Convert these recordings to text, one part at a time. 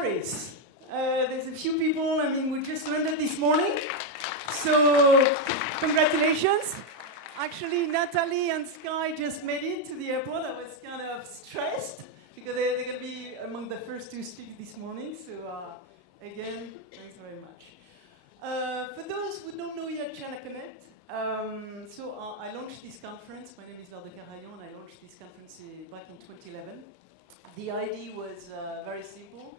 Paris. There's a few people, we just landed this morning. So, congratulations. Actually, Natalie and Sky just made it to the airport. I was kind of stressed because they're going to be among the first to speak this morning. So, again, thanks very much. For those who don't know yet China Connect, I launched this conference. My name is Laure. I launched this conference back in 2011. The idea was very simple.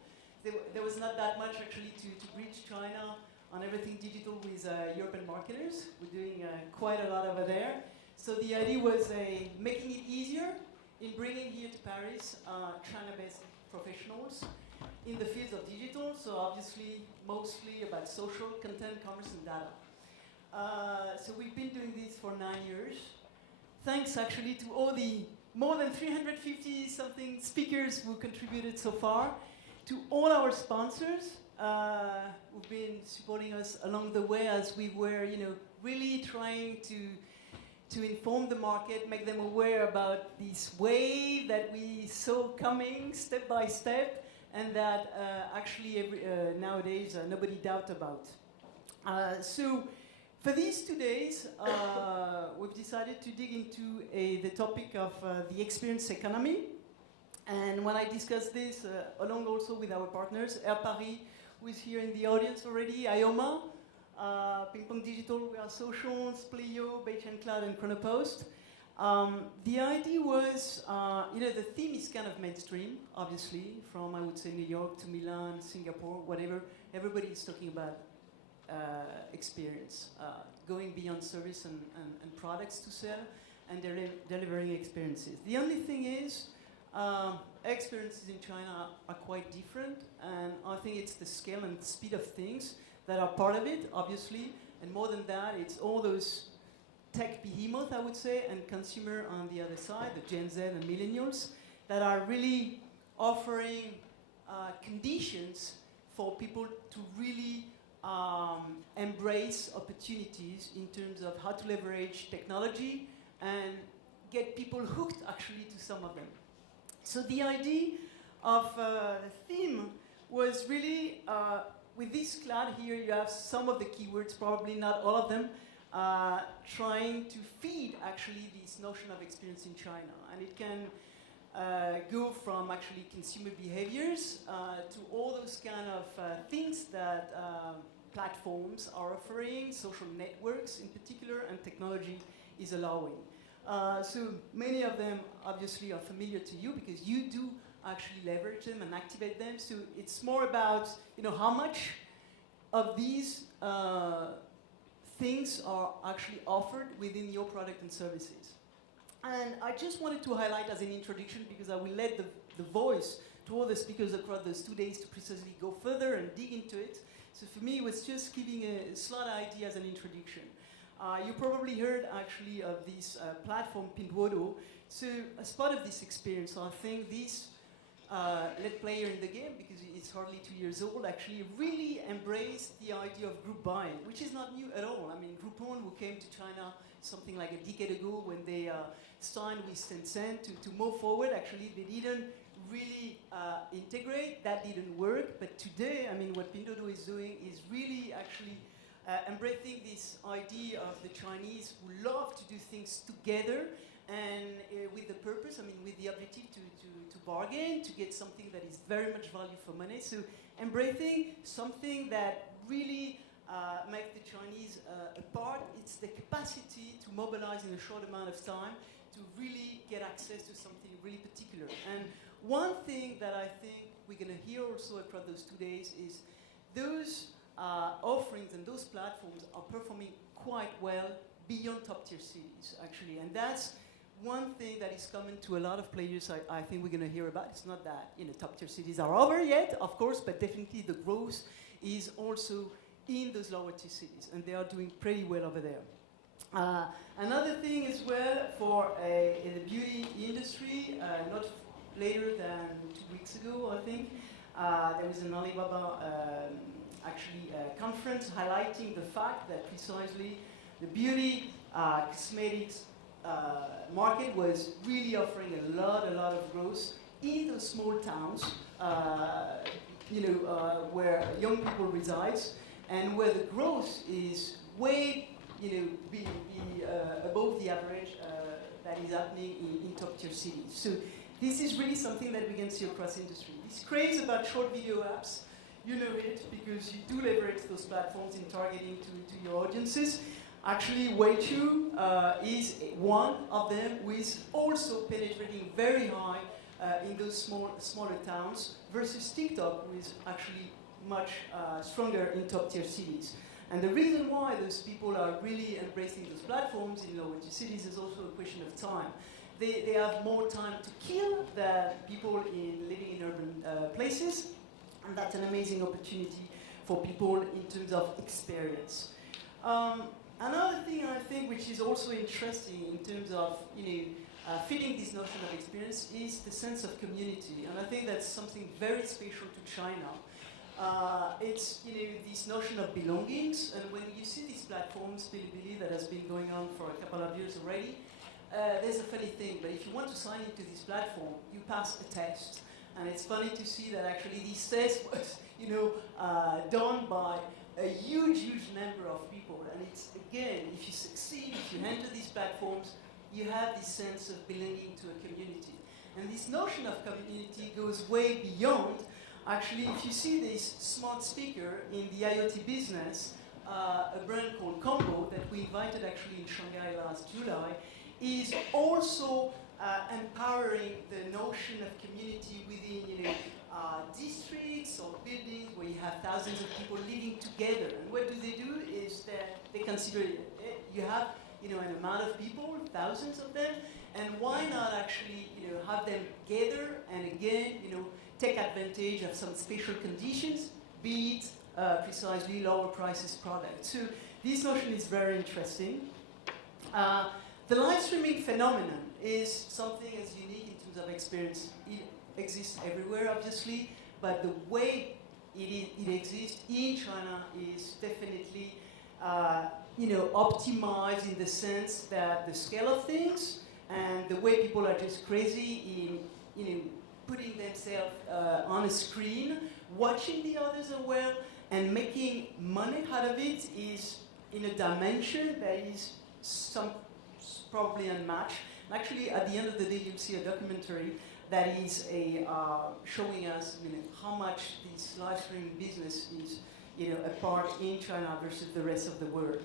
There was not that much actually to reach China on everything digital with European marketers. We're doing quite a lot over there. So the idea was making it easier in bringing here to Paris China-based professionals in the fields of digital. So obviously, mostly about social content, commerce, and data. So we've been doing this for 9 years. Thanks actually to all the more than 350 something speakers who contributed so far, to all our sponsors who've been supporting us along the way as we were, really trying to inform the market, make them aware about this wave that we saw coming step by step, and that actually nowadays nobody doubt about. So for these 2 days, we've decided to dig into the topic of the experience economy. And when I discuss this, along also with our partners, Air Paris, who is here in the audience already, IOMA, Ping Pong Digital, We Are Social, Splio, Beijing Cloud, and Chronopost. The idea was, the theme is kind of mainstream, obviously, from, I would say, New York to Milan, Singapore, whatever. Everybody is talking about experience, going beyond service and products to sell, and delivering experiences. The only thing is, experiences in China are quite different, and I think it's the scale and speed of things that are part of it, obviously, and more than that, it's all those tech behemoths, I would say, and consumer on the other side, the Gen Z and millennials, that are really offering conditions for people to really embrace opportunities in terms of how to leverage technology and get people hooked actually to some of them. So the idea of the theme was really, with this cloud here, you have some of the keywords, probably not all of them, trying to feed actually this notion of experience in China. And it can go from actually consumer behaviors to all those kind of things that platforms are offering, social networks in particular, and technology is allowing. So many of them obviously are familiar to you because you do actually leverage them and activate them. So it's more about how much of these things are actually offered within your product and services. And I just wanted to highlight as an introduction, because I will let the voice to all the speakers across those 2 days to precisely go further and dig into it. So for me, it was just giving a slight idea as an introduction. You probably heard actually of this platform, Pinduoduo. So as part of this experience, I think this lead player in the game, because it's hardly 2 years old, actually really embraced the idea of group buying, which is not new at all. Groupon, who came to China something like a decade ago when they signed with Tencent to move forward, actually they didn't really integrate, that didn't work. But today, what Pinduoduo is doing is really actually embracing this idea of the Chinese who love to do things together and with the purpose, with the objective to bargain, to get something that is very much value for money. So embracing something that really makes the Chinese apart, it's the capacity to mobilize in a short amount of time to really get access to something really particular. And one thing that I think we're going to hear also across those 2 days is those offerings and those platforms are performing quite well beyond top-tier cities, actually. And that's one thing that is common to a lot of players I think we're going to hear about. It's not that top-tier cities are over yet, of course, but definitely the growth is also in those lower-tier cities, and they are doing pretty well over there. Another thing as well for in the beauty industry, not later than 2 weeks ago, I think, there was an Alibaba conference highlighting the fact that precisely the beauty cosmetics market was really offering a lot of growth in those small towns, where young people resides, and where the growth is way, above the average that is happening in top-tier cities. So this is really something that we can see across industry. This craze about short video apps, you know it because you do leverage those platforms in targeting to your audiences. Actually, Weichu is one of them, who is also penetrating very high in those smaller towns, versus TikTok, who is actually much stronger in top-tier cities. And the reason why those people are really embracing those platforms in lower-tier cities is also a question of time. They have more time to kill than people living in urban places, and that's an amazing opportunity for people in terms of experience. Another thing I think which is also interesting in terms of fitting this notion of experience is the sense of community, and I think that's something very special to China. It's this notion of belongings, and when you see these platforms, Bilibili, that has been going on for a couple of years already, there's a funny thing, but if you want to sign into this platform, you pass a test. And it's funny to see that actually this test was, done by a huge number of people. And it's, again, if you succeed, if you enter these platforms, you have this sense of belonging to a community. And this notion of community goes way beyond. Actually, if you see this smart speaker in the IoT business, a brand called Combo that we invited actually in Shanghai last July, is also empowering the notion of community within districts or buildings where you have thousands of people living together. And what do? Is that they consider you have an amount of people, thousands of them, and why not actually have them gather and again take advantage of some special conditions, be it precisely lower prices product. So this notion is very interesting. The live streaming phenomenon is something as unique in terms of experience. It exists everywhere, obviously, but the way it exists in China is definitely, optimized in the sense that the scale of things and the way people are just crazy in, putting themselves on a screen, watching the others as well, and making money out of it is in a dimension that is probably unmatched. And actually, at the end of the day, you'll see a documentary that is showing us how much this live streaming business is a part in China versus the rest of the world.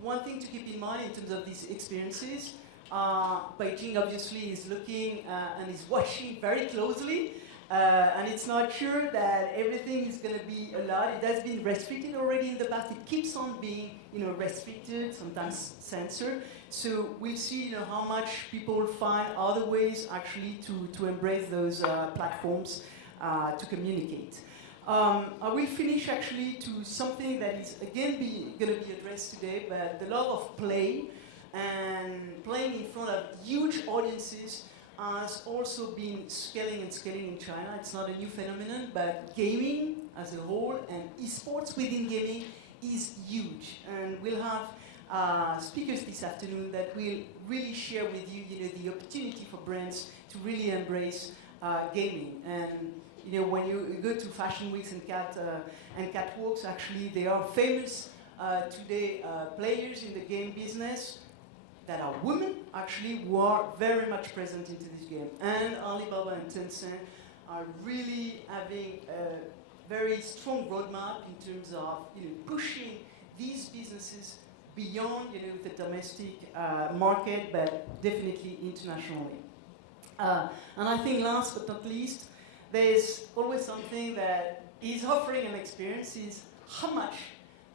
One thing to keep in mind in terms of these experiences, Beijing obviously is looking and is watching very closely, and it's not sure that everything is going to be allowed. It has been restricted already in the past. It keeps on being restricted, sometimes censored. So we'll see how much people find other ways actually to embrace those platforms to communicate. I will finish actually to something that is again going to be addressed today, but the love of play and playing in front of huge audiences has also been scaling in China. It's not a new phenomenon, but gaming as a whole and esports within gaming is huge. And we'll have speakers this afternoon that will really share with you, the opportunity for brands to really embrace gaming. And when you go to fashion weeks and catwalks, actually, there are famous today players in the game business that are women, actually, who are very much present into this game. And Alibaba and Tencent are really having a very strong roadmap in terms of pushing these businesses beyond the domestic market, but definitely internationally. And I think last but not least, there's always something that is offering an experience is how much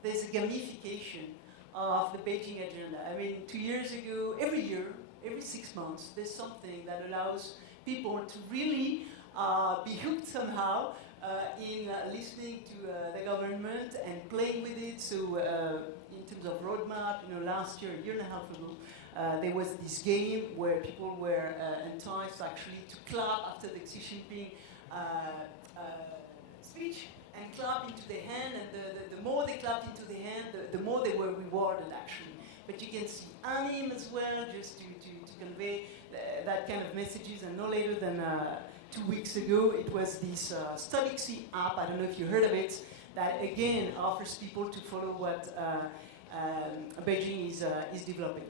there's a gamification of the Beijing agenda. I mean, 2 years ago, every year, every 6 months, there's something that allows people to really be hooked somehow in listening to the government and playing with it. So in terms of roadmap, last year, a year and a half ago, there was this game where people were enticed actually to clap after the Xi Jinping speech and clap into their hand, and the more they clapped into their hand, the more they were rewarded actually. but you can see anime as well, just to convey that kind of messages. And no later than 2 weeks ago, it was this Stolixy app, I don't know if you heard of it, that again offers people to follow what Beijing is developing.